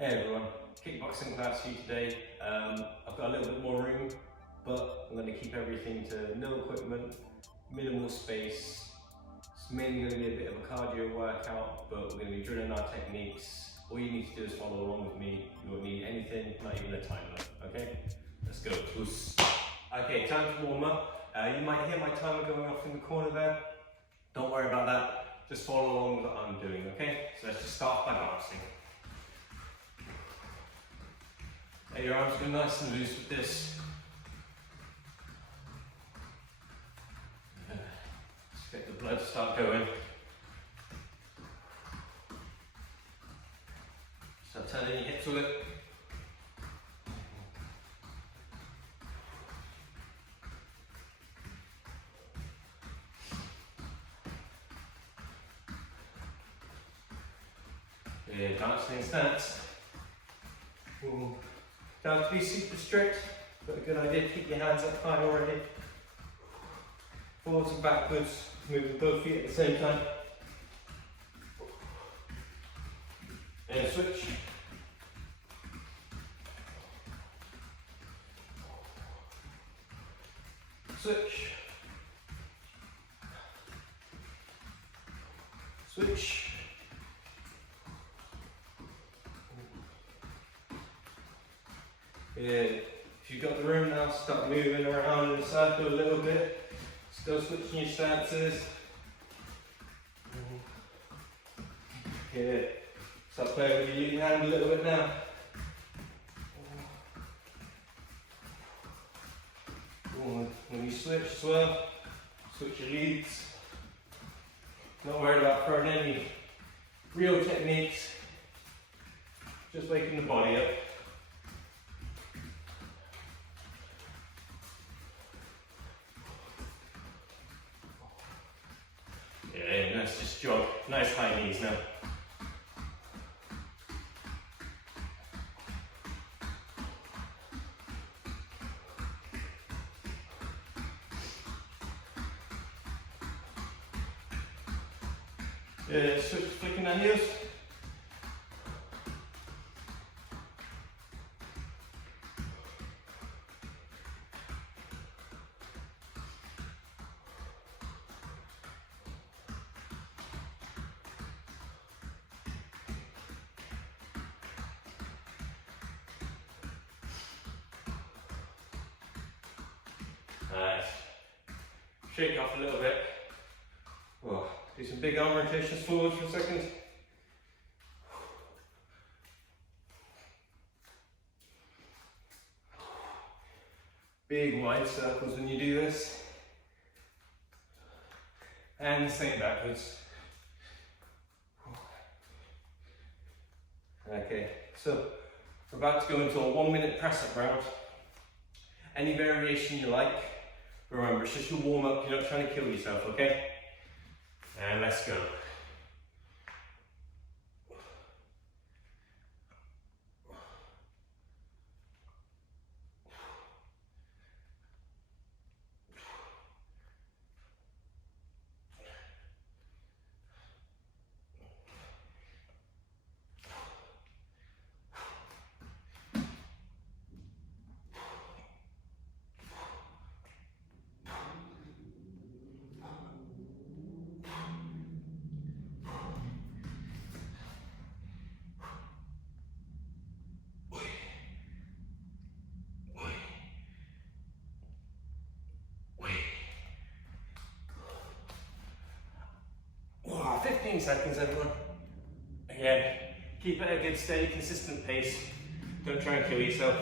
Hey everyone, kickboxing class for you today. I've got a little bit more room, but I'm going to keep everything to no equipment, minimal space. It's mainly going to be a bit of a cardio workout, but we're going to be drilling our techniques. All you need to do is follow along with me. You won't need anything, not even a timer, okay? Let's go. Okay, time to warm up. You might hear my timer going off in the corner there. Don't worry about that. Just follow along with what I'm doing, okay? So let's just start by bouncing. Let your arms go nice and loose with this. Just get the blood to start going. Start turning your hips with it. Yeah, bouncing stance. Ooh. Don't have to be super strict, but a good idea to keep your hands up high already. Forwards and backwards, moving both feet at the same time. And switch. Switch. Switch. Yeah. If you've got the room now, start moving around in a circle a little bit. Still switching your stances. Yeah. Start playing with your lead hand a little bit now. When you switch as well, switch your leads. Not worried about throwing any real techniques. Just waking the body up. Yeah, let's just jog. Nice high knees now. Yeah, switch, flicking our heels. Nice. Shake off a little bit. Oh, do some big arm rotations forward for a second. Big wide circles when you do this. And the same backwards. Okay, so we're about to go into a 1 minute press up round. Any variation you like. Remember, it's just your warm up, you're not trying to kill yourself, okay? And let's go. Wow, 15 seconds everyone. Again, keep it at a good, steady, consistent pace. Don't try and kill yourself.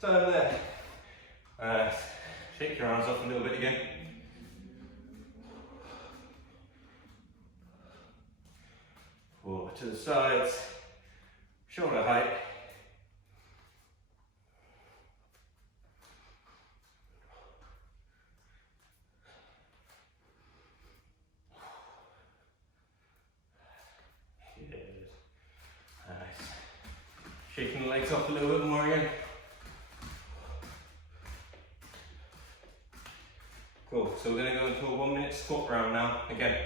Time there. Shake your arms off a little bit again. Forward to the sides, shoulder height. Nice. Shaking the legs off a little bit more again. Cool, so we're going to go into a 1 minute squat round now. Again,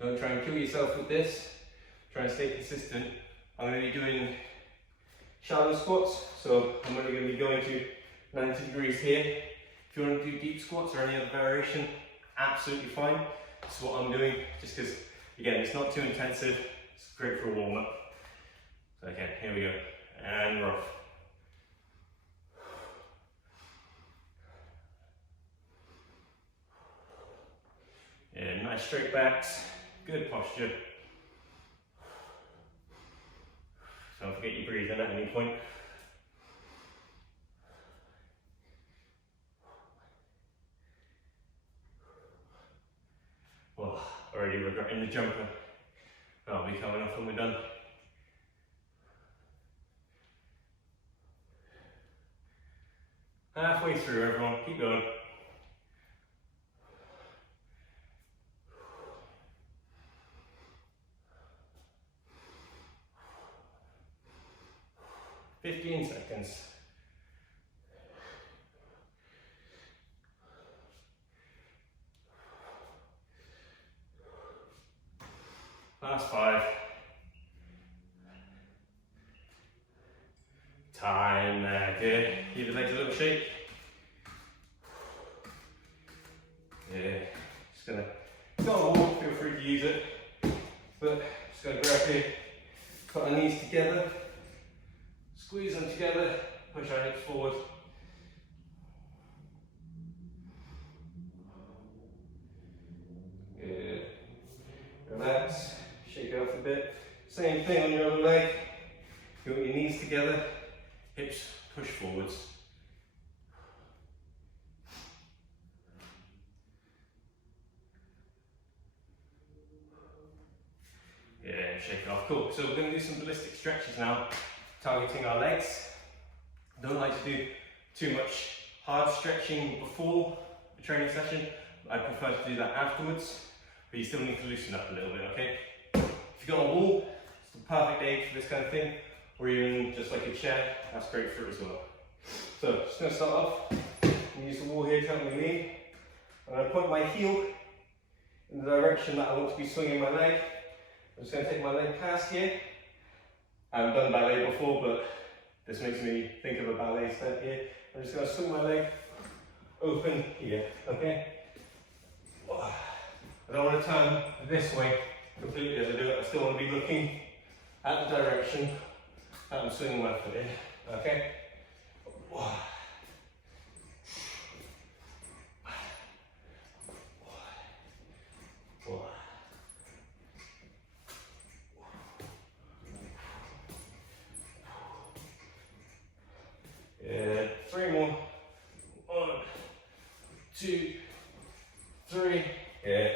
don't try and kill yourself with this. Try and stay consistent. I'm going to be doing shallow squats, so I'm only going to be going to 90 degrees here. If you want to do deep squats or any other variation, absolutely fine. This is what I'm doing, just because, again, it's not too intensive. It's great for a warm up. So again, here we go, and rough. Yeah, nice straight backs, good posture. So don't forget you breathe in at any point. Well, already regretting the jumper. That'll be coming off when we're done. Halfway through, everyone, keep going. "15 seconds. Last 5. Time there, good. Give your legs a little shake. Yeah, just gonna go on a walk, feel free to use it. But just gonna grab here, put our knees together, squeeze them together, push our hips forward. Good. Relax, shake it off a bit. Same thing on your other leg. You want your knees together, hips push forwards. Yeah, shake it off. Cool. So we're going to do some ballistic stretches now, targeting our legs. Don't like to do too much hard stretching before the training session. I prefer to do that afterwards, but you still need to loosen up a little bit, okay? If you've got a wall, it's the perfect age for this kind of thing, or even just like a chair, that's great for it as well. So, just going to start off, use the wall here to help me lean. I'm going to point my heel in the direction that I want to be swinging my leg. I'm just going to take my leg past here. I haven't done ballet before, but this makes me think of a ballet step here. I'm just going to swing my leg open here, okay? I don't want to turn this way completely as I do it. I still want to be looking at the direction that I'm swinging my foot in, okay? Yeah, 3 more. 1, 2, 3. Yeah.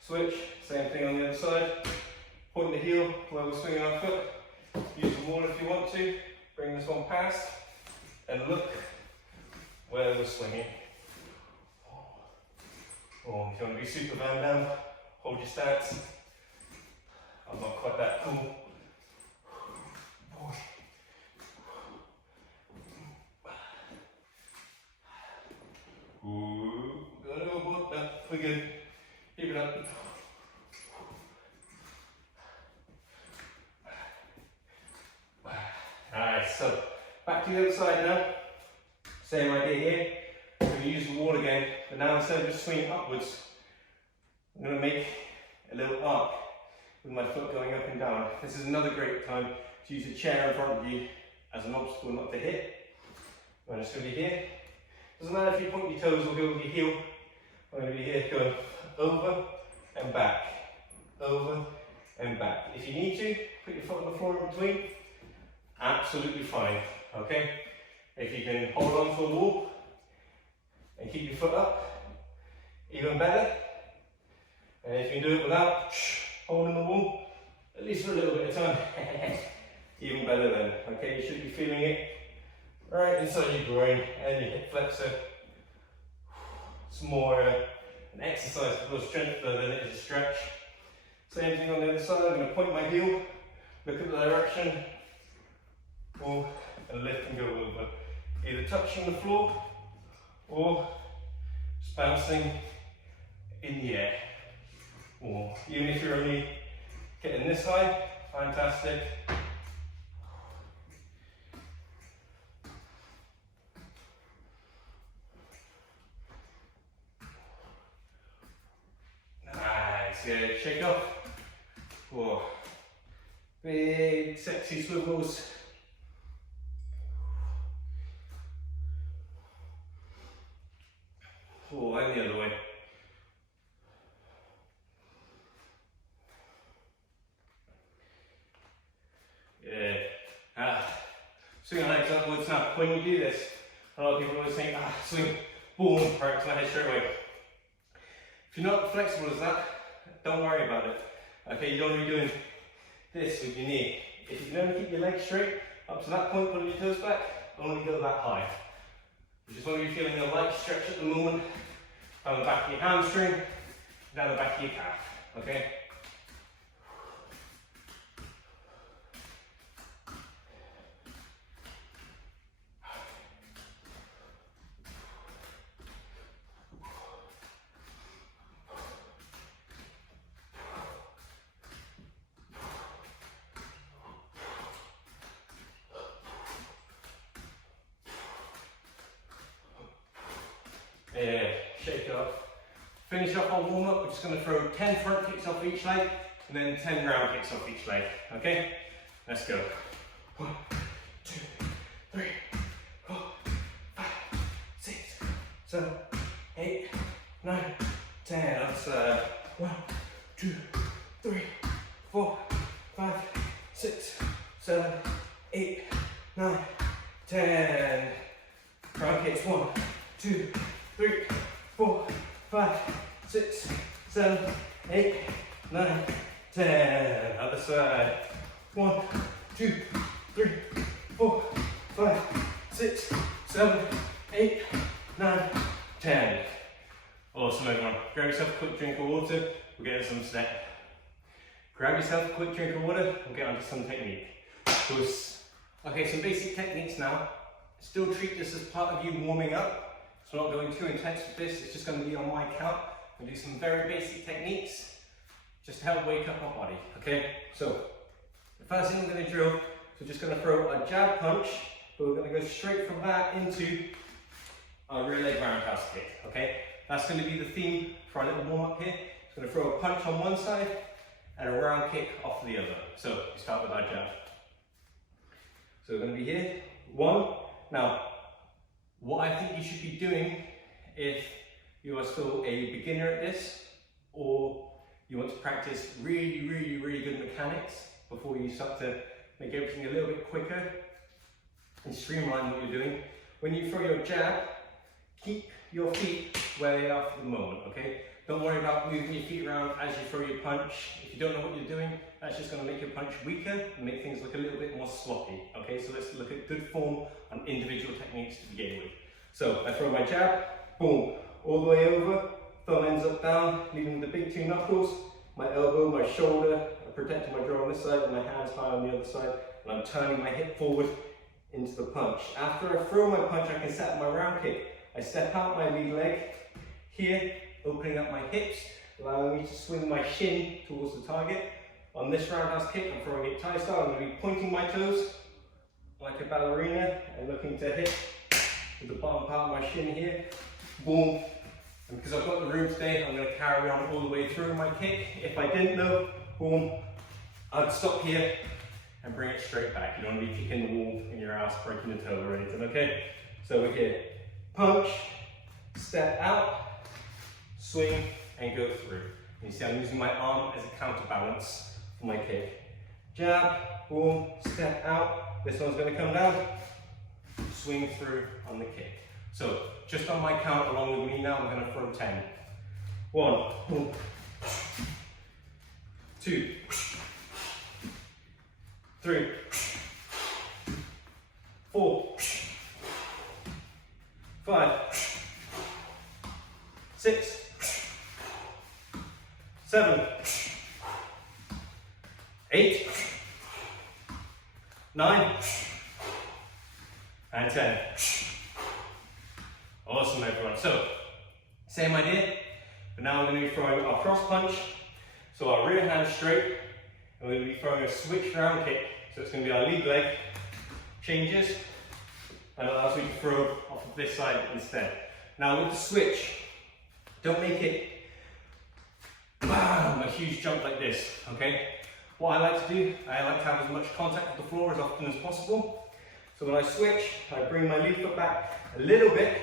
Switch, same thing on the other side. Point the heel where we're swinging our foot. Use the wall if you want to. Bring this one past and look where we're swinging. Or if you want to be super Van Damme, hold your stance. I'm not quite that cool. Ooh, going overboard. No, we're good. Keep it up. Nice. So back to the other side now. Same idea here. I'm going to use the wall again, but now instead of just swinging upwards, I'm going to make a little arc with my foot going up and down. This is another great time to use a chair in front of you as an obstacle not to hit. I'm just going to be here. Doesn't matter if you point your toes or go with your heel. I'm going to be here going over and back, over and back. If you need to, put your foot on the floor in between. Absolutely fine, okay? If you can hold on to a wall and keep your foot up, even better. And if you can do it without holding the wall, at least for a little bit of time, even better then, okay? You should be feeling it right inside your groin and your hip flexor. It's more an exercise to build strength than it is a stretch. Same thing on the other side. I'm going to point my heel, look at the direction, pull and lift and go over. Either touching the floor or just just bouncing in the air. Or even if you're only getting this high, fantastic. Nice, good. Shake off. Whoa. Big, sexy swivels. Oh, and the other way. Yeah. Swing your legs upwards now. When you do this, a lot of people always think, swing, boom, right to my head straight away. If you're not flexible as that, don't worry about it. Okay, you don't want to be doing this with your knee. If you can only keep your legs straight, up to that point, pulling your toes back, only go that high. You just want to be feeling a light stretch at the moment, down the back of your hamstring, down the back of your calf, okay? Yeah, shake it off. Finish off our warm up, we're just going to throw 10 front kicks off each leg and then 10 round kicks off each leg, okay? Let's go. 1, 2, 3, 4, 5, 6, 7, 8, 9, 10. That's 1, 2, 3, 4, 5, 6, 7, 8, 9, 10. Round kicks, 1, 2, 3, 4, 5, 6, 7, 8, 9, 10. Other side. 1, 2, 3, 4, 5, 6, 7, 8, 9, 10. Awesome, everyone. Grab yourself a quick drink of water. We'll get into some step. Grab yourself a quick drink of water. We'll get onto some technique. Okay, some basic techniques now. Still treat this as part of you warming up. So I'm not going too intense with this, it's just going to be on my count. We'll do some very basic techniques just to help wake up our body, okay? So, the first thing we're going to drill, so we're just going to throw a jab punch, but we're going to go straight from that into our rear leg roundhouse kick, okay? That's going to be the theme for our little warm up here. It's going to throw a punch on one side and a round kick off the other. So, we start with our jab. So we're going to be here, 1. Now, what I think you should be doing if you are still a beginner at this, or you want to practice really good mechanics before you start to make everything a little bit quicker and streamline what you're doing. When you throw your jab, keep your feet where they are for the moment, okay? Don't worry about moving your feet around as you throw your punch. If you don't know what you're doing, that's just going to make your punch weaker and make things look a little bit more sloppy, okay? So let's look at good form on individual techniques to begin with. So I throw my jab, boom, all the way over, thumb ends up down, leaving the big 2 knuckles, my elbow, my shoulder, protecting my jaw on this side and my hands high on the other side, and I'm turning my hip forward into the punch. After I throw my punch, I can set up my round kick. I step out my lead leg here, opening up my hips, allowing me to swing my shin towards the target. On this roundhouse kick, I'm throwing it Thai style. I'm going to be pointing my toes like a ballerina and looking to hit with the bottom part of my shin here. Boom. And because I've got the room today, I'm going to carry on all the way through my kick. If I didn't know, boom, I'd stop here and bring it straight back. You don't want to be kicking the wall in your ass, breaking the toe or anything, okay? So we're here. Punch, step out, swing, and go through. You see I'm using my arm as a counterbalance for my kick. Jab, boom, step out. This one's going to come down, swing through on the kick. So just on my count along with me now, I'm going to throw 10. 1, boom. 2, 3, 4, 5, 6, 7, 8, 9, and 10. Awesome, everyone. So, Same idea, but now we're going to be throwing our cross punch. So our rear hand straight, and we're going to be throwing a switch round kick. So it's going to be our lead leg changes, and allows me to throw off of this side instead. Now with the switch, don't make it bam, a huge jump like this, okay? What I like to do, I like to have as much contact with the floor as often as possible. So when I switch, I bring my lead foot back a little bit,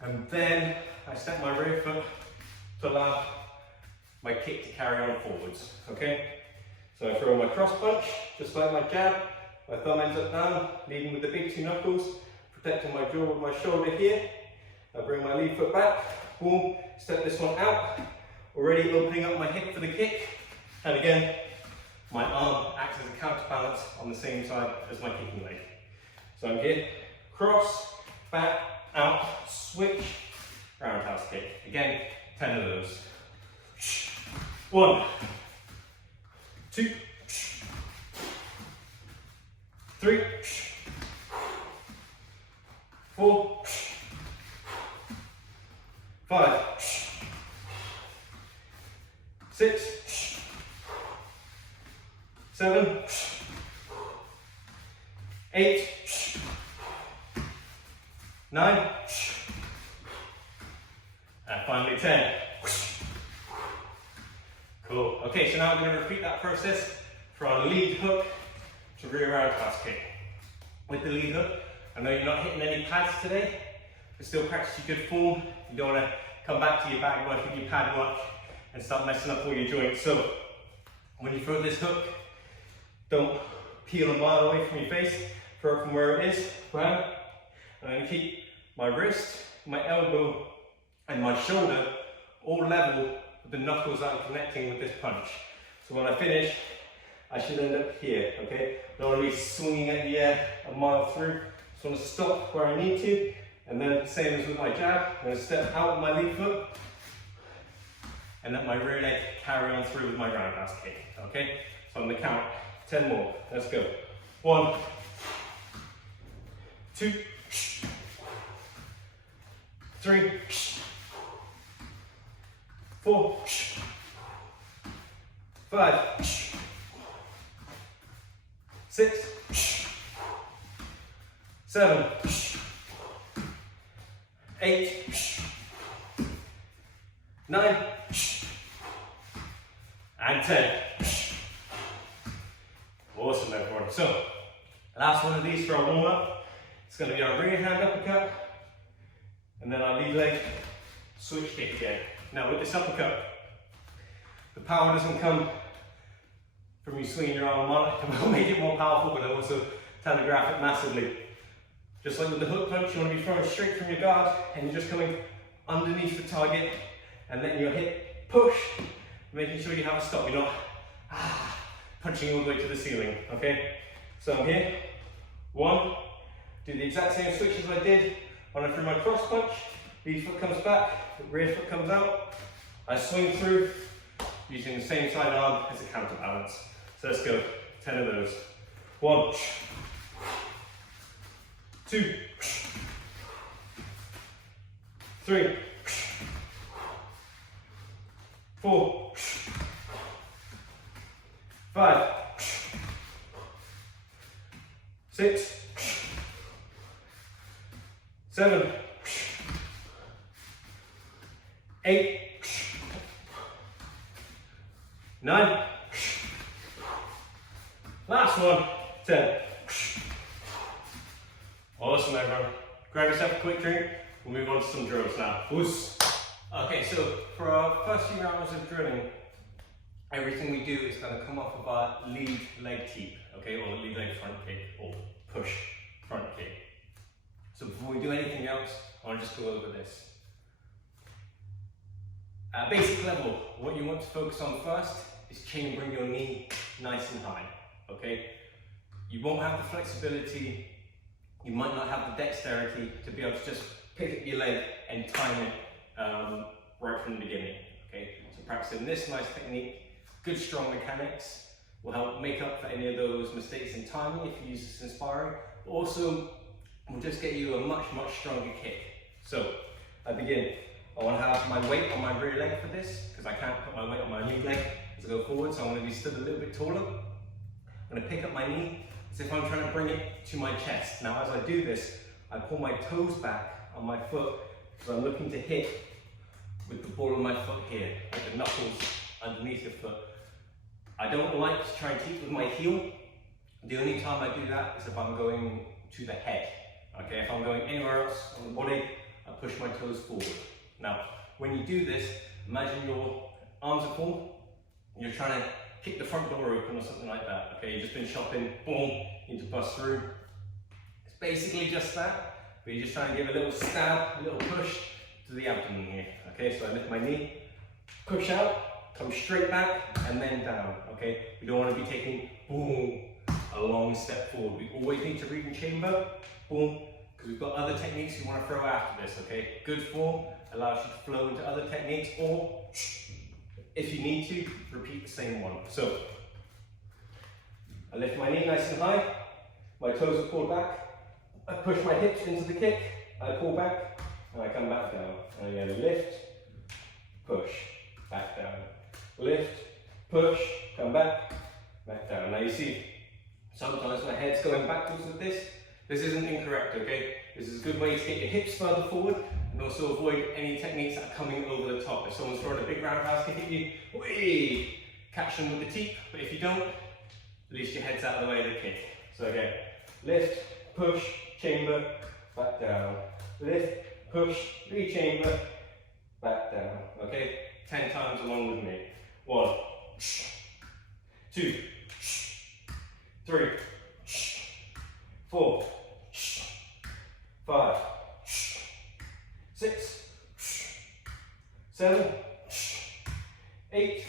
and then I step my rear foot to allow my kick to carry on forwards, okay? So I throw my cross punch, just like my jab. My thumb ends up down, leading with the big two knuckles, protecting my jaw with my shoulder here. I bring my lead foot back, boom, step this one out, already opening up my hip for the kick. And again, my arm acts as a counterbalance on the same side as my kicking leg. So I'm here, cross, back, out, switch, roundhouse kick. Again, 10 of those. 1, 2, 3, 4, 5, 6, 7, 8, 9, and finally 10. Cool. Okay, so now we're going to repeat that process for our lead hook to rear roundhouse kick. With the lead hook, I know you're not hitting any pads today, but still practice your good form. You don't want to come back to your bag work and your pad work and start messing up all your joints. So when you throw this hook, don't peel a mile away from your face, throw it from where it is. Bam. And I'm going to keep my wrist, my elbow, and my shoulder all level with the knuckles that I'm connecting with this punch. So when I finish, I should end up here, okay? Don't want to be swinging at the air a mile through. Just want to stop where I need to, and then same as with my jab, I'm going to step out with my lead foot, and let my rear leg carry on through with my roundhouse kick, okay? So I'm going to count 10 more. Let's go. 1, 2, 3, 4, 5, 6, 7, 8, 9, and 10. Awesome, everyone. So, last one of these for our warm-up. It's going to be our rear hand uppercut, and then our lead leg switch kick again. Now with this uppercut, the power doesn't come from you swinging your arm on it. It will make it more powerful, but it'll also telegraph it massively. Just like with the hook punch, you want to be throwing straight from your guard, and you're just coming underneath the target and letting your hip push, making sure you have a stop. You're not punching all the way to the ceiling, okay? So I'm here. 1, do the exact same switch as I did when I threw my cross punch. Lead foot comes back, the rear foot comes out. I swing through using the same side arm as a counterbalance. So let's go, 10 of those. 1, 2, 3, 4, 5, 6, 7, 8, 9, last one, 10. Awesome, everyone. Grab yourself a quick drink. We'll move on to some drills now. Whoosh. Okay, so for our first few rounds of drilling, everything we do is going to come off of our lead leg teep, okay, or the lead leg front kick, or push front kick. So before we do anything else, I want to just go over this. At basic level, what you want to focus on first is chambering your knee nice and high, okay? You won't have the flexibility, you might not have the dexterity to be able to just pick up your leg and time it right from the beginning, okay? So practicing this nice technique, good strong mechanics, will help make up for any of those mistakes in timing if you use this in sparring, but also will just get you a much, much stronger kick. So I begin I want to have my weight on my rear leg for this, because I can't put my weight on my lead leg as I go forward, so I'm going to be stood a little bit taller. I'm going to pick up my knee as if I'm trying to bring it to my chest. Now as I do this, I pull my toes back on my foot, because I'm looking to hit with the ball of my foot here, like the knuckles underneath the foot. I don't like to try and keep with my heel. The only time I do that is if I'm going to the head. Okay, if I'm going anywhere else on the body, I push my toes forward. Now, when you do this, imagine your arms are full, and you're trying to kick the front door open or something like that. Okay, you've just been shopping, boom, you need to bust through. It's basically just that, but you're just trying to give a little stab, a little push to the abdomen here. Okay, so I lift my knee, push out, come straight back, and then down. Okay, we don't want to be taking, boom, a long step forward. We always need to read in chamber, boom, because we've got other techniques we want to throw after this. Okay, good form allows you to flow into other techniques, or if you need to, repeat the same one. So, I lift my knee nice and high, my toes are pulled back, I push my hips into the kick, I pull back, and I come back down. And again, lift, push, back down. Lift, push, come back, back down. Now you see, sometimes my head's going backwards with this. This isn't incorrect, okay? This is a good way to get your hips further forward and also avoid any techniques that are coming over the top. If someone's throwing a big roundhouse kick at you, whee, catch them with the teep. But if you don't, at least your head's out of the way of the kick. So again, lift, push, chamber, back down. Lift, push, re-chamber, back down. Okay? 10 times along with me. 1, 2, 3, 4, 5, 6, 7, 8,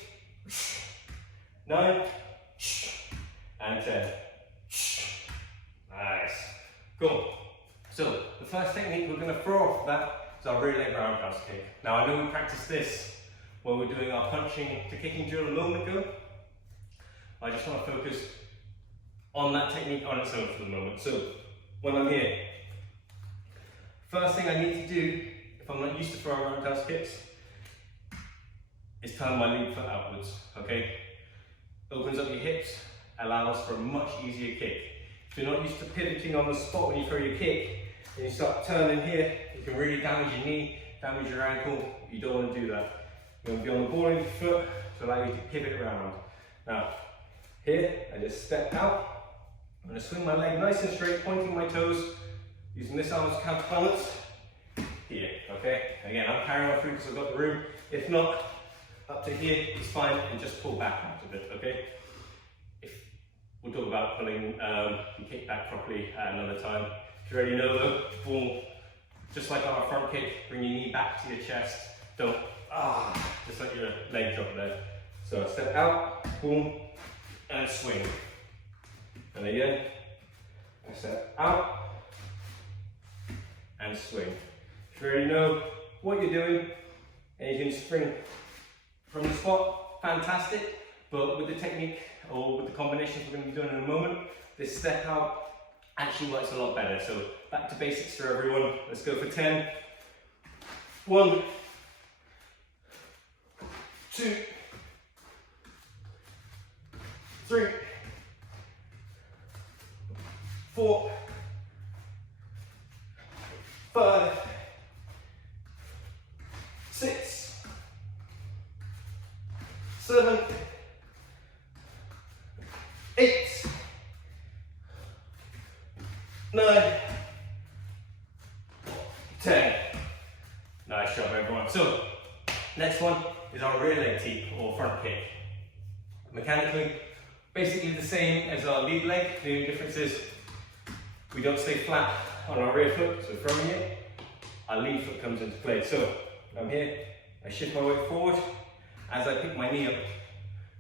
9, and 10. Nice. Cool. So, the first technique we're going to throw off that is our rear leg roundhouse kick. Now, I know we practiced this when we're doing our punching to kicking drill a moment ago. I just want to focus on that technique on its own for the moment. So, when I'm here, first thing I need to do, if I'm not used to throwing roundhouse kicks, is turn my lead foot outwards, okay? Opens up your hips, allows for a much easier kick. If you're not used to pivoting on the spot when you throw your kick, and you start turning here, you can really damage your knee, damage your ankle. You don't want to do that. You want to be on the ball of your foot to allow you to pivot around. Now, here, I just step out. I'm going to swing my leg nice and straight, pointing my toes, using this arm as counterbalance. Here, okay? Again, I'm carrying on through because I've got the room. If not, up to here is fine, and just pull back out of it, okay? We'll talk about pulling your kick back properly at another time. If you already know though, boom, just like on our front kick, bring your knee back to your chest. Don't, just let your leg drop there. So step out, boom, and swing. And again, I step out, and swing. If you already know what you're doing, and you can spring from the spot, fantastic. But with the technique, or with the combinations we're going to be doing in a moment, this step out actually works a lot better. So back to basics for everyone. Let's go for 10. 1, 2, 3, 4, 5, 6, 7, 8, 9, 10. Nice job, everyone. So, next one is our rear leg teep or front kick. Mechanically, basically the same as our lead leg. The only difference is we don't stay flat on our rear foot, so throwing it, our lead foot comes into play. So, I'm here, I shift my weight forward as I pick my knee up.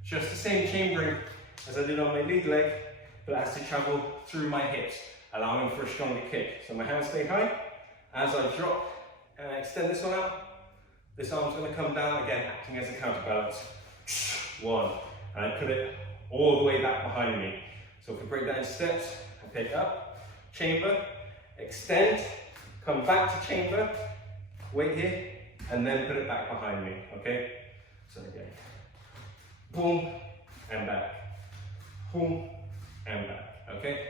Just the same chambering as I did on my lead leg, but it has to travel through my hips, allowing for a stronger kick. So my hands stay high. As I drop and I extend this one out, this arm's going to come down again, acting as a counterbalance. 1, and I put it all the way back behind me. So if we break that into steps, I pick up, chamber, extend, come back to chamber, weight here, and then put it back behind me, okay? So again, boom, and back, boom, and back, okay?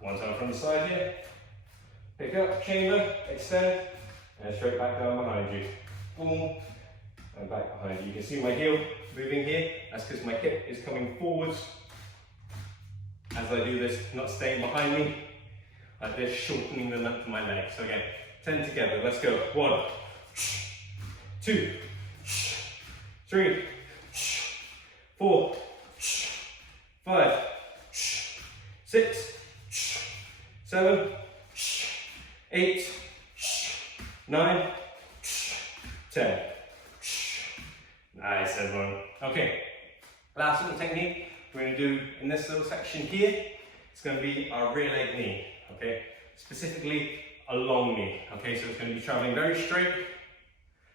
One time from the side here, pick up, chamber, extend, and straight back down behind you, boom, and back behind you. You can see my heel moving here, that's because my hip is coming forwards as I do this, not staying behind me, like this, shortening the length of my leg. So again, 10 together, let's go. 1, 2, 3, 4, 5, 6, 7, 8, 9, 10. Nice, everyone. Okay, last little technique we're going to do in this little section here. It's going to be our rear leg knee, okay? Specifically a long knee, okay? So it's going to be traveling very straight,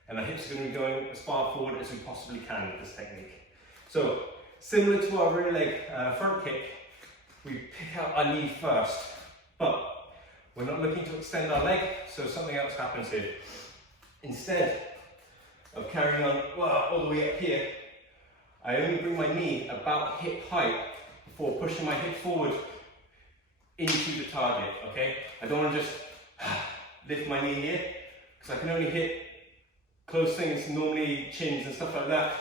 and the hips are going to be going as far forward as we possibly can with this technique. So, similar to our rear leg front kick, we pick out our knee first, but we're not looking to extend our leg, so something else happens here. Instead of carrying on all the way up here, I only bring my knee about hip height before pushing my hip forward into the target, okay? I don't want to just lift my knee here, because I can only hit close things, normally chins and stuff like that,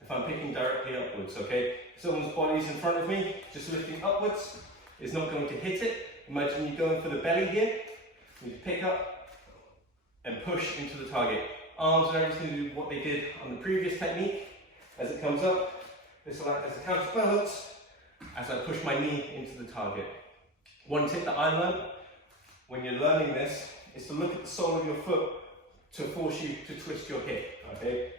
if I'm picking directly upwards, okay? If someone's body's in front of me, just lifting upwards is not going to hit it. Imagine you're going for the belly here. You pick up and push into the target. Arms and everything do what they did on the previous technique. As it comes up, this will act as a counterbalance as I push my knee into the target. One tip that I learned when you're learning this is to look at the sole of your foot to force you to twist your hip, okay?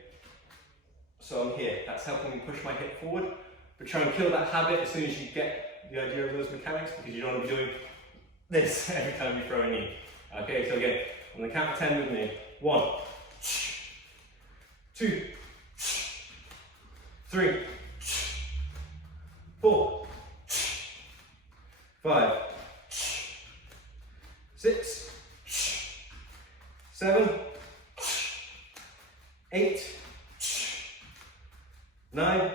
So I'm here, that's helping me push my hip forward, but try and kill that habit as soon as you get the idea of those mechanics, because you don't want to be doing this every time you throw a knee. Okay, so again, on the count of 10 with me. 1, 2, 3, 4, 5, 6, 7, 8, 9,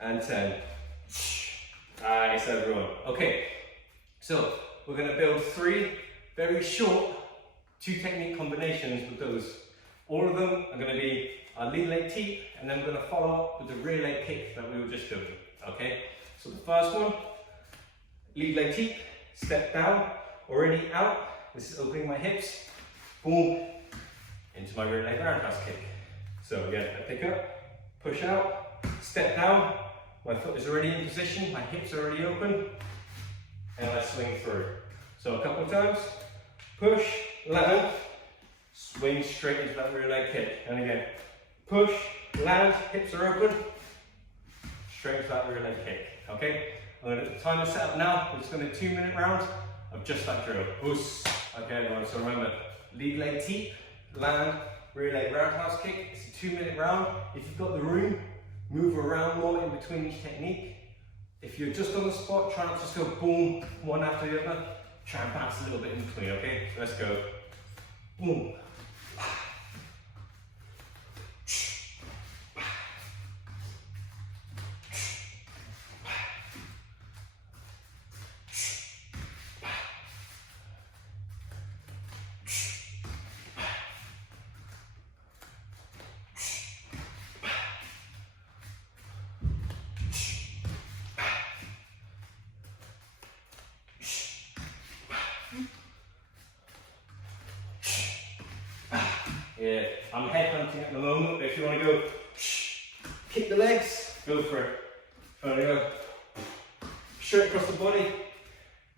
and 10. Nice, everyone. Okay, so we're going to build 3 very short 2 technique combinations with those. All of them are going to be our lead leg teep, and then we're going to follow up with the rear leg kick that we were just doing. Okay, so the first one, lead leg teep, step down, already out. This is opening my hips, boom, into my rear leg roundhouse kick. So again, I pick up, push out, step down, my foot is already in position, my hips are already open, and I swing through. So a couple of times, push, land, swing straight into that rear leg kick. And again, push, land, hips are open, straight into that rear leg kick. Okay? I'm going to get the timer set up now. We're just going to do a 2-minute round of just that drill. Oos. Okay, everyone, so remember, lead leg teep, land, rear leg roundhouse kick. It's a 2-minute round. If you've got the room, move around more in between each technique. If you're just on the spot, try not to just go boom, one after the other. Try and bounce a little bit in between, okay? Let's go. Boom. Yeah, I'm headhunting at the moment, but if you want to go kick the legs, go for it. If you want to go straight across the body,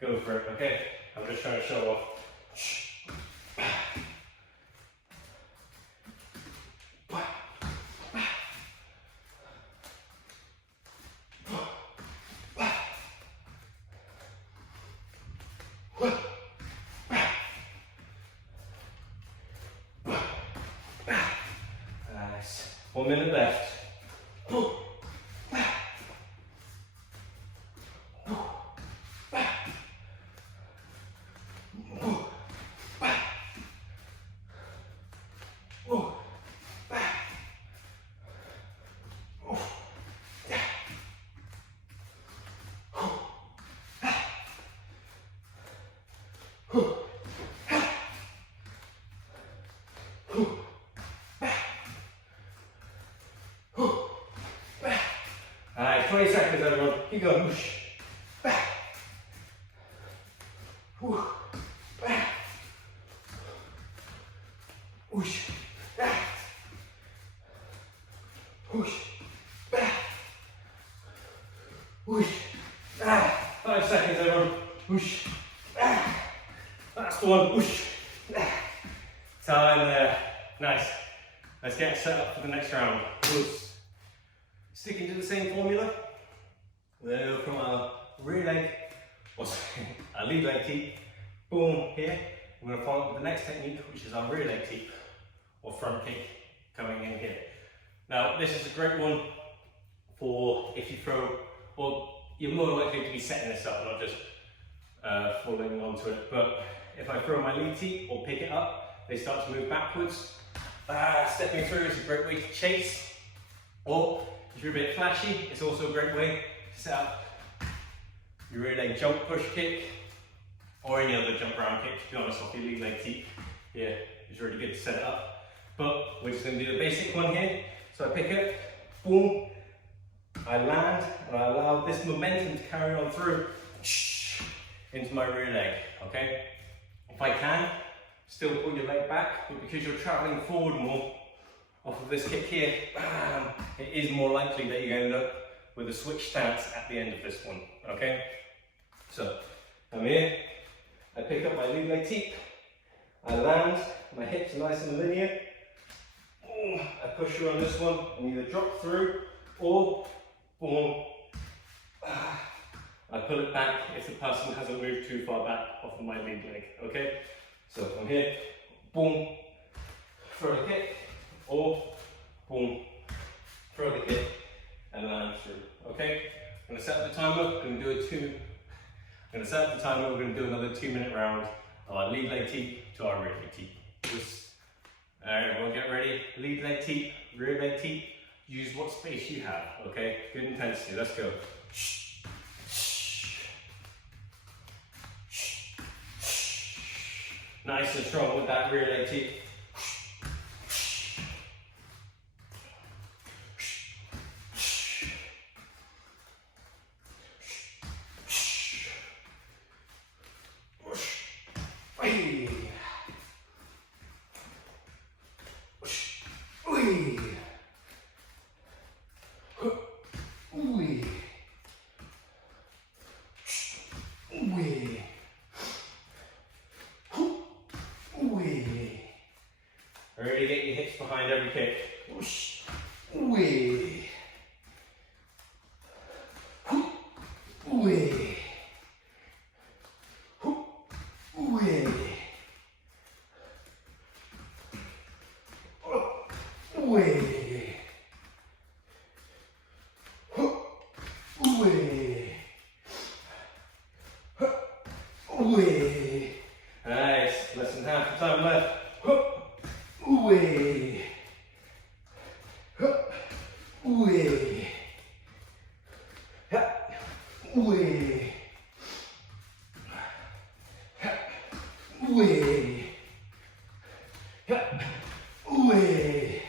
go for it, okay? I'm just trying to show off. Nice. 1 minute left. Alright, 20 seconds everyone, keep going, whoosh. Whoosh. Whoosh. Whoosh. 5 seconds everyone, whoosh. Last one, whoosh. Time there, nice. Let's get set up for the next round. Whoosh. Sticking to the same formula, we're going to go from our rear leg, or sorry, our lead leg teep, boom, here. We're going to follow up with the next technique, which is our rear leg teep, or front kick, coming in here. Now, this is a great one for if you throw, or you're more likely to be setting this up, not just falling onto it. But if I throw my lead teep or pick it up, they start to move backwards. Stepping through is a great way to chase, or if you're a bit flashy, it's also a great way to set up your rear leg jump push kick, or any other jump around kick. To be honest, off your lead leg teep, yeah, it's really good to set it up. But we're just going to do the basic one here. So I pick it, boom, I land, and I allow this momentum to carry on through into my rear leg, okay? If I can, still pull your leg back, but because you're traveling forward more off of this kick here, bam, it is more likely that you're going to end up with a switch stance at the end of this one, okay? So, I'm here, I pick up my lead leg teep, I land, my hips are nice and linear, I push through on this one and either drop through or boom, I pull it back if the person hasn't moved too far back off of my lead leg, okay? So from here, boom, throw the kick, or boom, throw the kick and land through, okay? I'm going to set up the timer, we're going to do we're going to set up the timer, we're going to do another 2-minute round of our lead leg teep to our rear leg teep. Alright, everyone get ready. Lead leg teep, rear leg teep. Use what space you have, okay? Good intensity, let's go. Nice and strong with that rear leg teep. Ready to get your hips behind every kick. Whoosh. Wee. Wee. Wee. Wee. Wee. Wee. Nice. Less than half the time left. Way, way, way, way, way,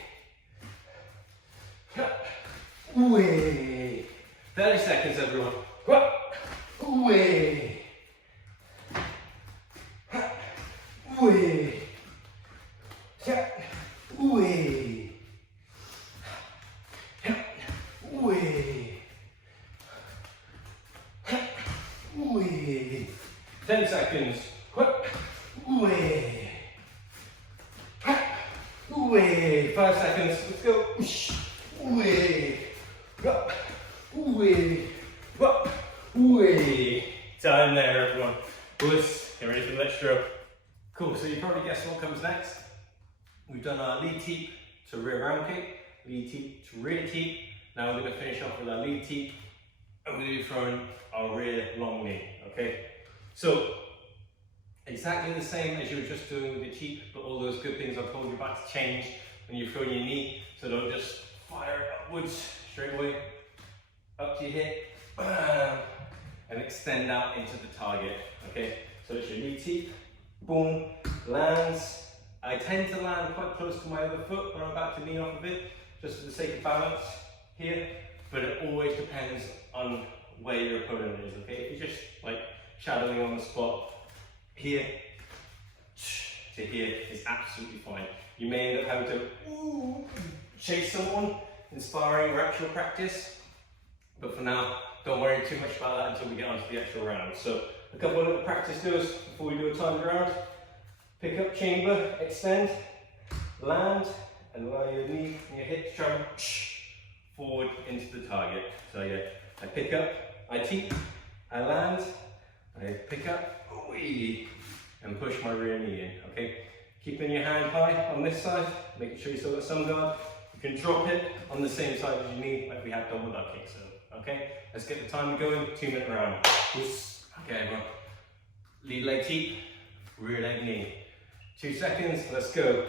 way. 30 seconds, everyone. Way, way. Way, way, way. 10 seconds. Way, way. 5 seconds. Let's go. Way, way, way. Time there, everyone. Get ready for the next stroke. Cool. So you probably guessed what comes next. We've done our lead teep to rear round kick, lead teep to rear teep. Now we're going to finish off with our lead teep and we're going to be throwing our rear long knee, okay? So, exactly the same as you were just doing with the teep, but all those good things I told you about to change when you're throwing your knee. So don't just fire it upwards straight away, up to your hip, bam, and extend out into the target, okay? So it's your lead teep, boom, lands. I tend to land quite close to my other foot when I'm about to knee off of it, just for the sake of balance here, but it always depends on where your opponent is, okay? If you're just like shadowing on the spot, here to here is absolutely fine. You may end up having to chase someone in sparring or actual practice, but for now, don't worry too much about that until we get onto the actual round. So a couple of little practice goes before we do a timed round. Pick up, chamber, extend, land, and allow your knee and your hip to try and forward into the target. So yeah, I pick up, I teep, I land, I pick up, and push my rear knee in, okay? Keeping your hand high on this side, making sure you still got some guard. You can drop it on the same side as your knee, like we have done with our kicks. So, okay? Let's get the timer going, 2-minute round. Okay, everyone. Lead leg teep, rear leg knee. 2 seconds, let's go.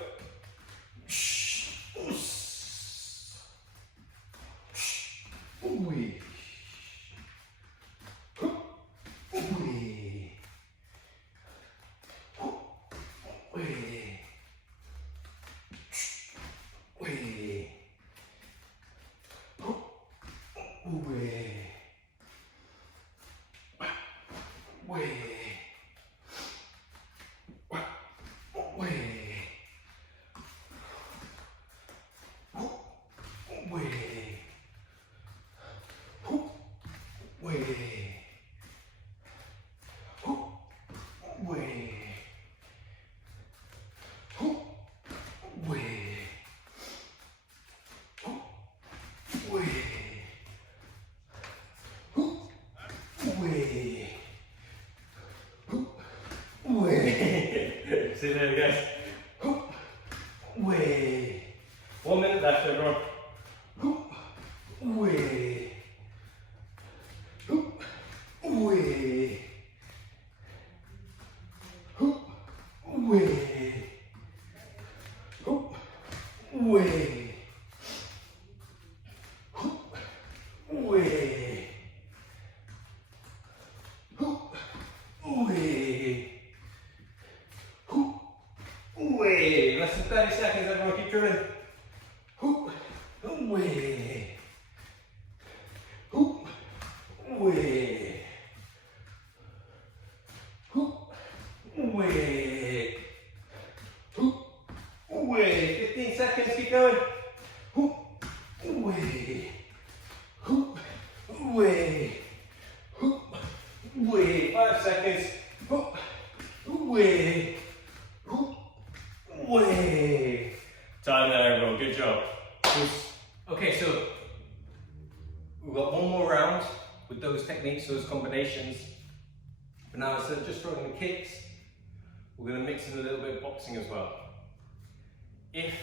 See you later, guys. 1 minute left, everyone. Less than 30 seconds, everyone, keep drilling. Wait, 15 seconds, keep going. 5 seconds. Time there, everyone, good job. Okay, so we've got one more round with those techniques, those combinations. But now instead of just throwing the kicks, we're going to mix in a little bit of boxing as well. If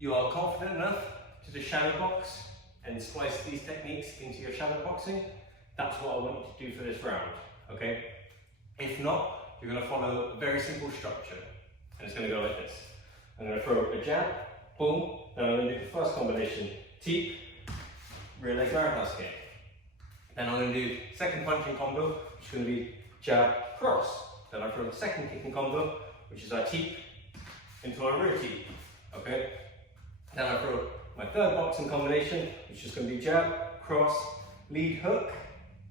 you are confident enough to just shadow box and splice these techniques into your shadow boxing, that's what I want you to do for this round, okay? If not, you're going to follow a very simple structure, and it's going to go like this. I'm going to throw a jab, boom, then I'm going to do the first combination, teep, rear leg roundhouse kick. Then I'm going to do second punching combo, which is going to be jab, cross. Then I throw the second kicking combo, which is I teep into our rear teep, okay? Then I throw my third boxing combination, which is going to be jab, cross, lead hook.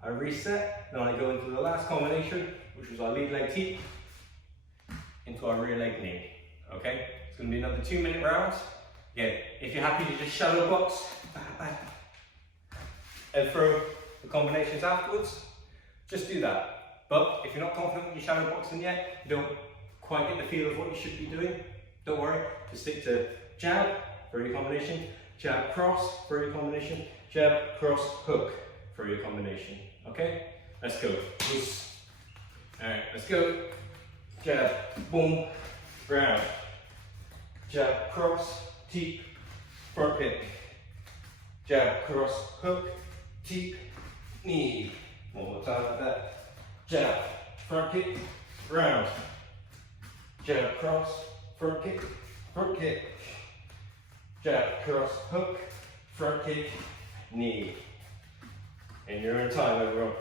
I reset, then I go into the last combination, which was our lead leg teep, into our rear leg knee, okay? It's going to be another 2-minute round. Again, if you're happy to just shadow box, and throw the combinations afterwards, just do that. But if you're not confident with your shadow boxing yet, you don't quite get the feel of what you should be doing, don't worry, just stick to jab for your combination, jab, cross for your combination, jab, cross, hook for your combination, okay? Let's go. Alright, let's go. Jab, boom, ground. Jab, cross, teep, front kick. Jab, cross, hook, teep, knee. One more time like that. Jab, front kick, round. Jab, cross, front kick, jab, cross, hook, front kick, knee. And you're in time, everyone.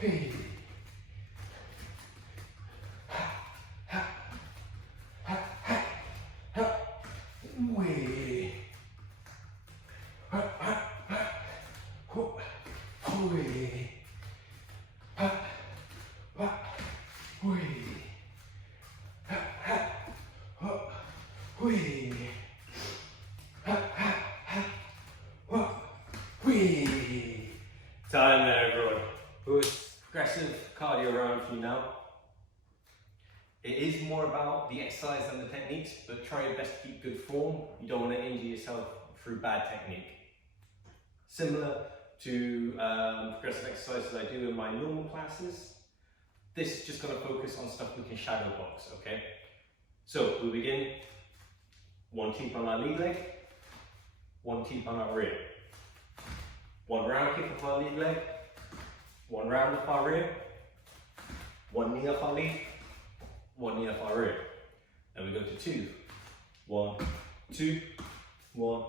Hey. Way. Time there, everyone. Good progressive cardio round for you now. It is more about the exercise than the techniques, but try your best to keep good form. You don't want to injure yourself through bad technique. Similar to progressive exercises I do in my normal classes, this is just going to focus on stuff we can shadow box, okay? So we'll begin 1 teep on our lead leg, 1 teep on our rear. 1 round kick off our lead leg, 1 round off our rear, 1 knee off our lead, 1 knee off our rear. Then we go to 2. 1, 2, 1,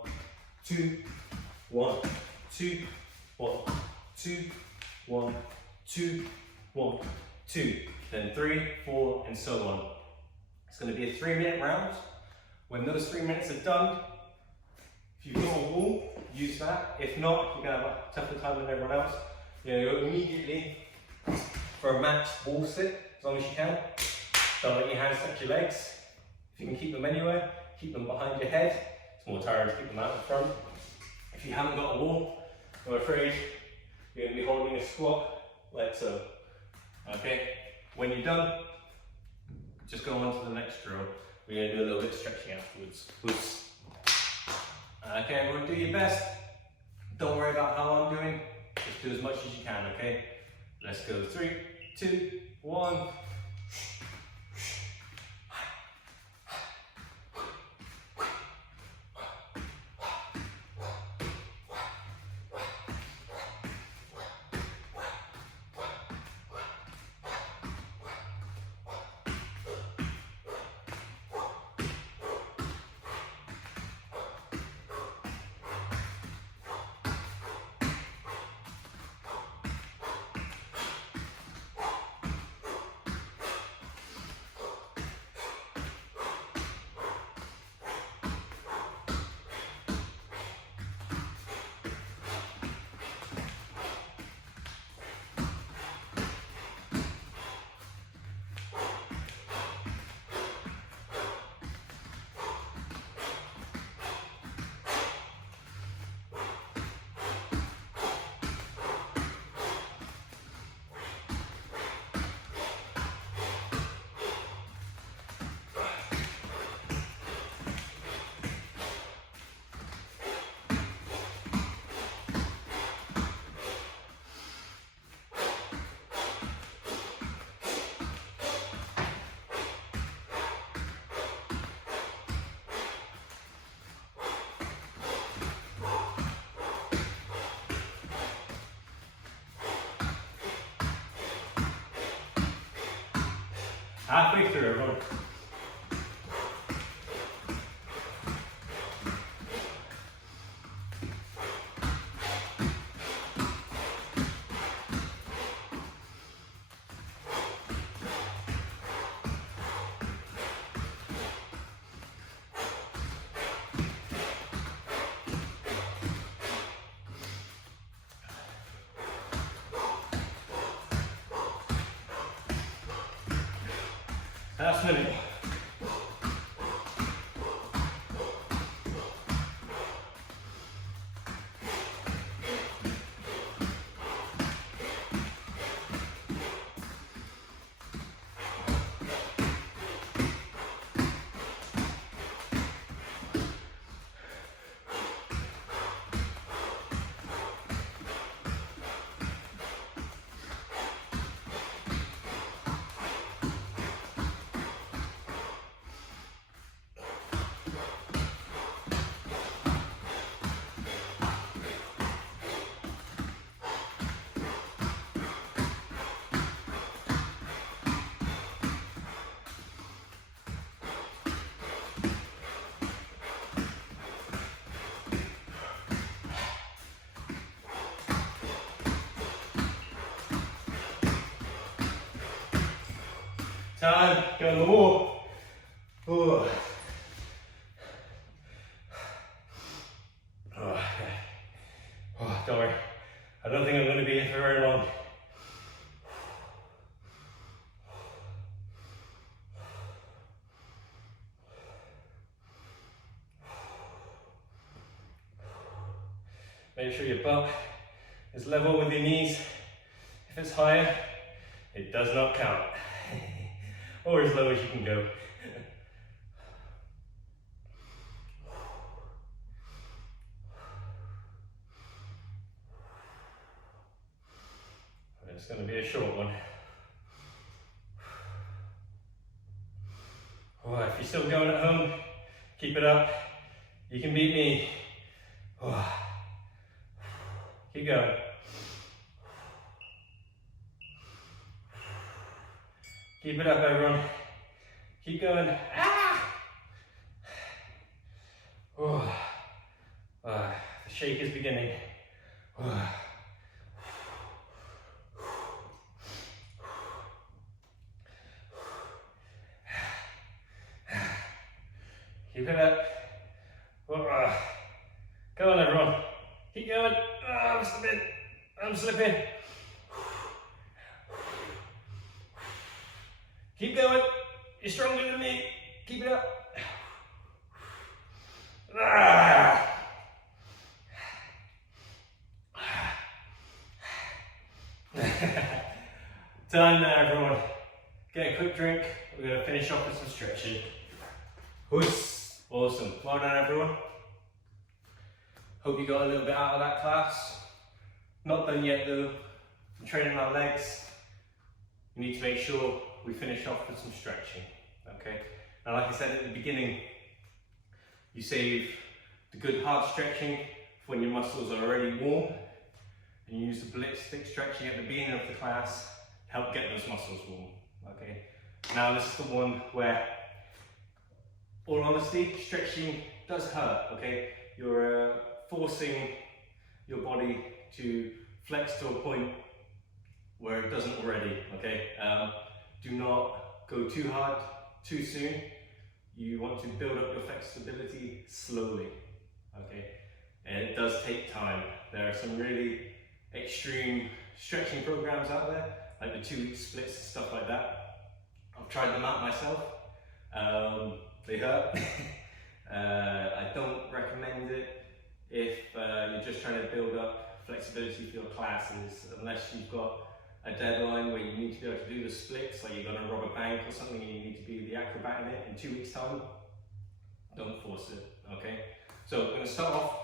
2, 1, 2, 1, 2, 1, 2, 1, 2. Then 3, 4, and so on. It's going to be a 3-minute round. When those 3 minutes are done, if you've got a wall, use that. If not, you're going to have a tougher time than everyone else. You're going to go immediately for a max wall sit, as long as you can. Don't let your hands touch your legs. If you can keep them anywhere, keep them behind your head. It's more tiring to keep them out in front. If you haven't got a wall, I'm afraid you're going to be holding a squat like so. Okay? When you're done, just go on to the next drill. We're going to do a little bit of stretching afterwards. Okay, everyone, do your best. Don't worry about how I'm doing. Just do as much as you can, okay? Let's go. 3, 2, 1. Halfway through, everyone. Last minute. Time, get on the wall. Ooh. Oh, don't worry, I don't think I'm going to be here for very long. Make sure your butt is level with your knees. If it's higher, it does not count. Or as low as you can go. It's going to be a short one. Oh, if you're still going at home, keep it up. You can beat me. Oh. Keep going. Keep it up, everyone. Keep going. Ah! Oh. The shake is beginning. Oh. Keep it up. Oh. Come on, everyone. Keep going. Oh, I'm slipping. I'm slipping. Keep going. You're stronger than me. Keep it up. Ah. Done now, everyone. Get a quick drink. We're going to finish off with some stretching. Whoosh. Awesome. Well done, everyone. Hope you got a little bit out of that class. Not done yet though. I'm training our legs. We need to make sure we finish off with some stretching. Okay. Now, like I said at the beginning, you save the good hard stretching for when your muscles are already warm, and you use the blitz stick stretching at the beginning of the class to help get those muscles warm. Okay. Now this is the one where, all honesty, stretching does hurt. Okay. You're forcing your body to flex to a point where it doesn't already, okay? Do not go too hard, too soon. You want to build up your flexibility slowly, okay? And it does take time. There are some really extreme stretching programs out there, like the 2-week splits and stuff like that. I've tried them out myself. They hurt. I don't recommend it if you're just trying to build up flexibility for your classes, unless you've got a deadline where you need to be able to do the splits, like you're going to rob a bank or something and you need to be the acrobat in it in 2 weeks' time. Don't force it, okay? So we're going to start off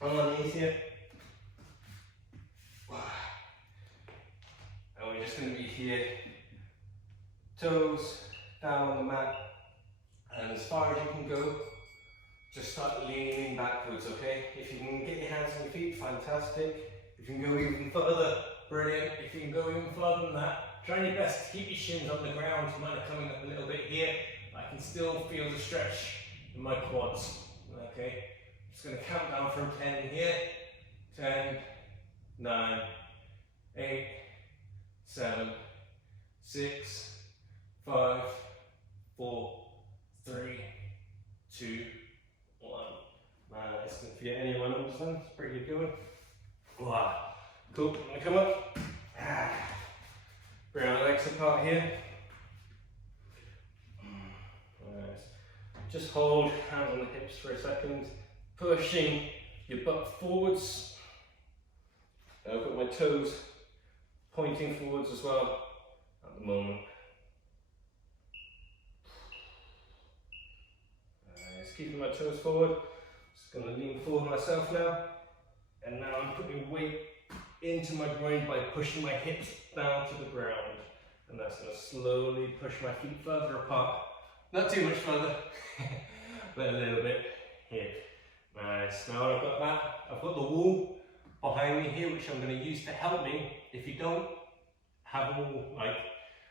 on my knees here. And we're just going to be here, toes down on the mat, and as far as you can go, just start leaning backwards, okay? If you can get your hands on your feet, fantastic. If you can go even further, brilliant. If you can go even further than that, try your best to keep your shins on the ground. Mine are coming up a little bit here. I can still feel the stretch in my quads, okay? I'm just gonna count down from 10 here. 10, 9, 8, 7, 6, 5, 4, 3, 2, 1. Nice. Don't forget any of my numbers then. It's pretty good going. Wow. Cool. I'm gonna come up. Bring our legs apart here. Nice. Just hold hands on the hips for a second. Pushing your butt forwards. I've got my toes pointing forwards as well at the moment. Nice. Keeping my toes forward. Just going to lean forward myself now. And now I'm putting weight into my groin by pushing my hips down to the ground. And that's going to slowly push my feet further apart. Not too much further, but a little bit here. Nice. Now I've got that. I've got the wall behind me here, which I'm going to use to help me. If you don't have a wall like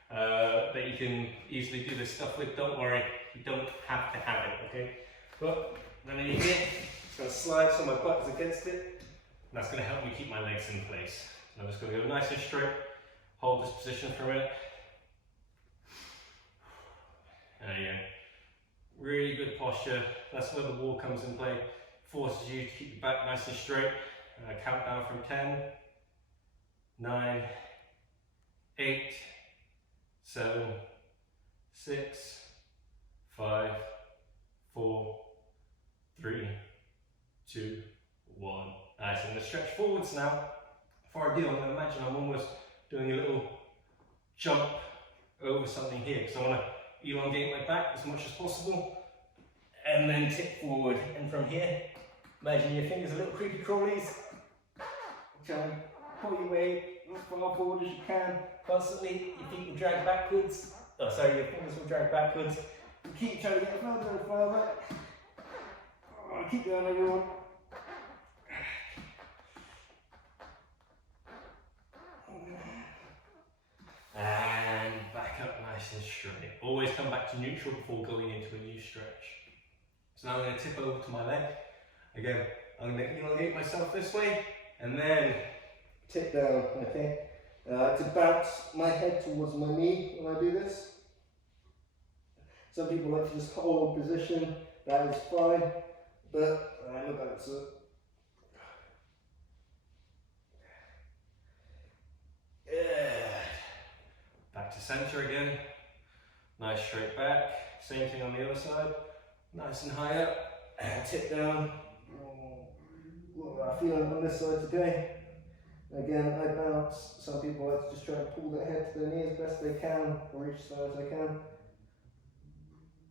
that you can easily do this stuff with, don't worry. You don't have to have it, okay? But then here, it's going to slide so my butt is against it. And that's going to help me keep my legs in place. So I'm just going to go nice and straight. Hold this position for a minute. There you go. Really good posture. That's where the wall comes in play. Forces you to keep your back nice and straight. Count down from 10, 9, 8, 7, 6, 5, 4, 3, 2, 1. Nice, I'm going to stretch forwards now. Before I do, I'm going to imagine I'm almost doing a little jump over something here, because I want to elongate my back as much as possible, and then tip forward. And from here, imagine your fingers are little creepy crawlies. Try and pull your way as far forward as you can. Constantly, your feet will drag backwards. Oh, sorry, your fingers will drag backwards. You keep trying to get further and further. Oh, keep going, everyone. And back up nice and straight. Always come back to neutral before going into a new stretch. So now I'm going to tip over to my leg. Again, I'm going to elongate myself this way and then tip down, okay? To bounce my head towards my knee when I do this. Some people like to just hold position, that is fine, but I'm a bouncer. Back to center again. Nice straight back. Same thing on the other side. Nice and high up. And tip down. I feel it on this side today. Again, I bounce. Some people like to just try and pull their head to their knee as best they can, or reach as far as they can.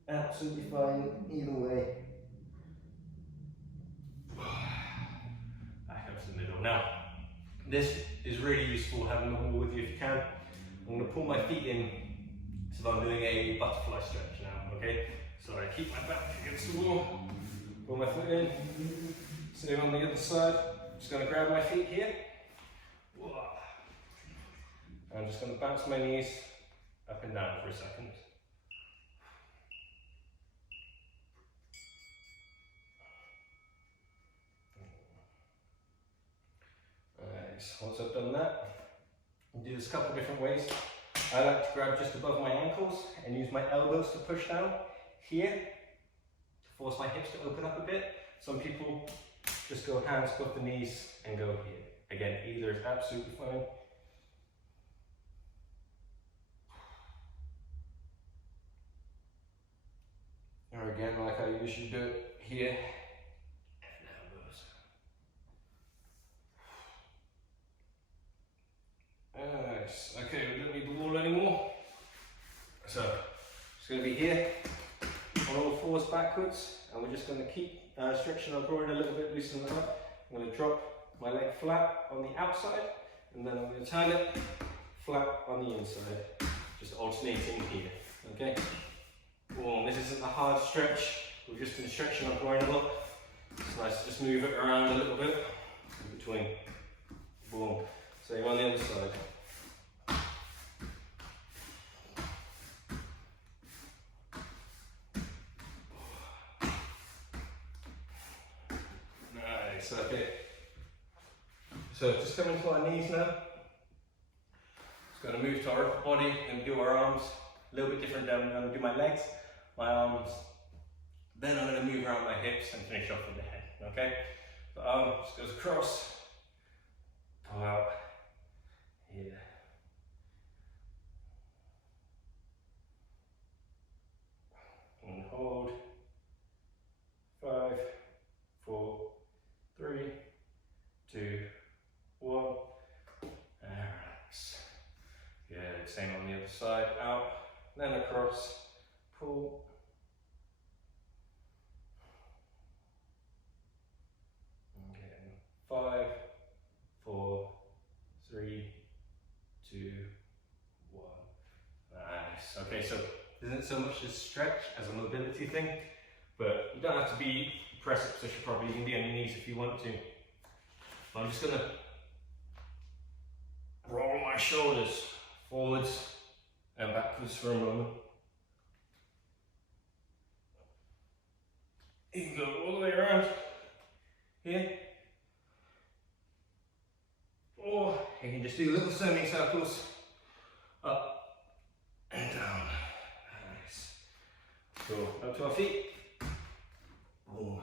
Absolutely fine either way. Back up to the middle. Now, this is really useful having the wall with you if you can. I'm going to pull my feet in as if I'm doing a butterfly stretch now, okay? So I keep my back against the wall, pull my foot in, same on the other side. Just going to grab my feet here. I'm just going to bounce my knees up and down for a second. Nice. Once I've done that, I'll do this a couple of different ways. I like to grab just above my ankles and use my elbows to push down here to force my hips to open up a bit. Some people just go hands above the knees and go here. Again, either is absolutely fine. Or again, like I usually do it here. And elbows. Nice. Okay, we don't need the wall anymore. So, it's going to be here on all fours backwards, and we're just going to keep stretching our groin a little bit, loosen it up. I'm going to drop my leg flat on the outside, and then I'm going to turn it flat on the inside, just alternating here. Okay. Boom. This isn't a hard stretch. We're just going to stretch our groin a lot. It's nice to just move it around a little bit in between. Boom. Same on the other side. Nice. Okay. So just coming to our knees now. Just going to move to our upper body and do our arms. A little bit different down. I'm going to do my legs, my arms. Then I'm going to move around my hips and finish off with the head. Okay? The arm just goes across, pull out here. And hold. 5, 4, 3, 2, 1. And relax. Good. Same on the other side. Out. Then across. Pull. Okay. 5, 4, 3, 2, 1. Nice. Okay, so it isn't so much a stretch as a mobility thing, but you don't have to be press-up position properly. You can be on your knees if you want to. But I'm just going to roll my shoulders forwards and backwards for a moment. You can go all the way around here, or you can just do little semicircles up and down. Nice. So up to our feet. Boom.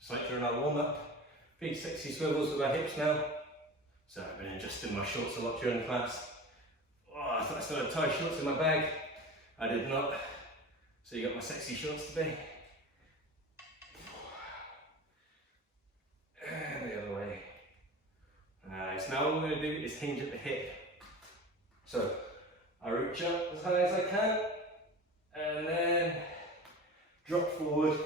Just like during our warm up. Big sexy swivels with our hips now. So I've been adjusting my shorts a lot during class. Oh, I thought I still had tie shorts in my bag. I did not. So you got my sexy shorts today. And the other way. Nice. Now what we're going to do is hinge at the hip. So I reach up as high as I can and then drop forward,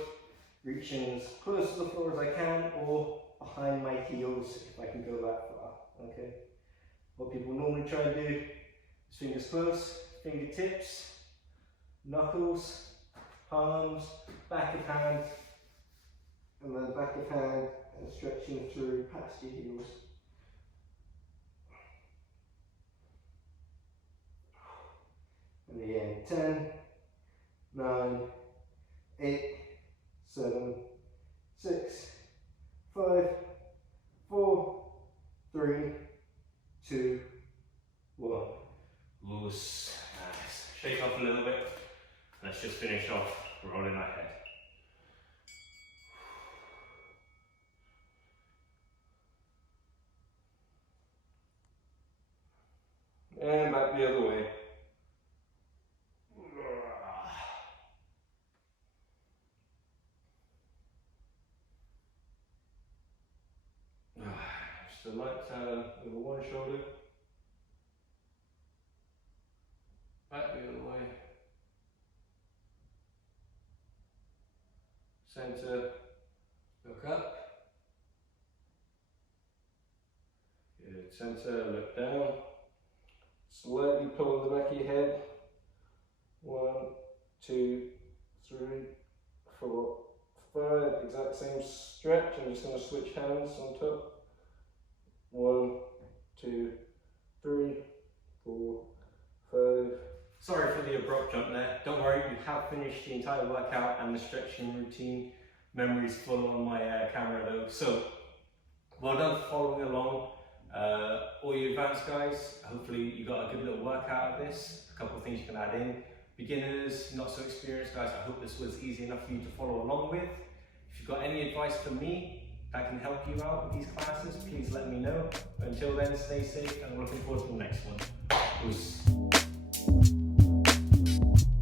reaching as close to the floor as I can or behind my heels if I can go that far. Okay. What people normally try to do is fingers close, fingertips, knuckles, palms, back of hand, and then back of hand and stretching through past your heels. And again, 10, 9, 8, 7, 6, 5, 4, 3, 2, 1. Loose. Nice. Shake off a little bit. Let's just finish off rolling our head. And back the other way. Just a light turn over one shoulder. Back the other way. Center, look up. Good, center, look down. Slightly pull the back of your head. 1, 2, 3, 4, 5. Exact same stretch. I'm just going to switch hands on top. 1, 2, 3, 4, 5. Sorry for the abrupt jump there. Don't worry, we have finished the entire workout and the stretching routine. Memory's full on my camera though. So, well done for following along. All you advanced guys, hopefully you got a good little workout of this. A couple of things you can add in. Beginners, not so experienced guys, I hope this was easy enough for you to follow along with. If you've got any advice for me that can help you out with these classes, please let me know. Until then, stay safe and I'm looking forward to the next one.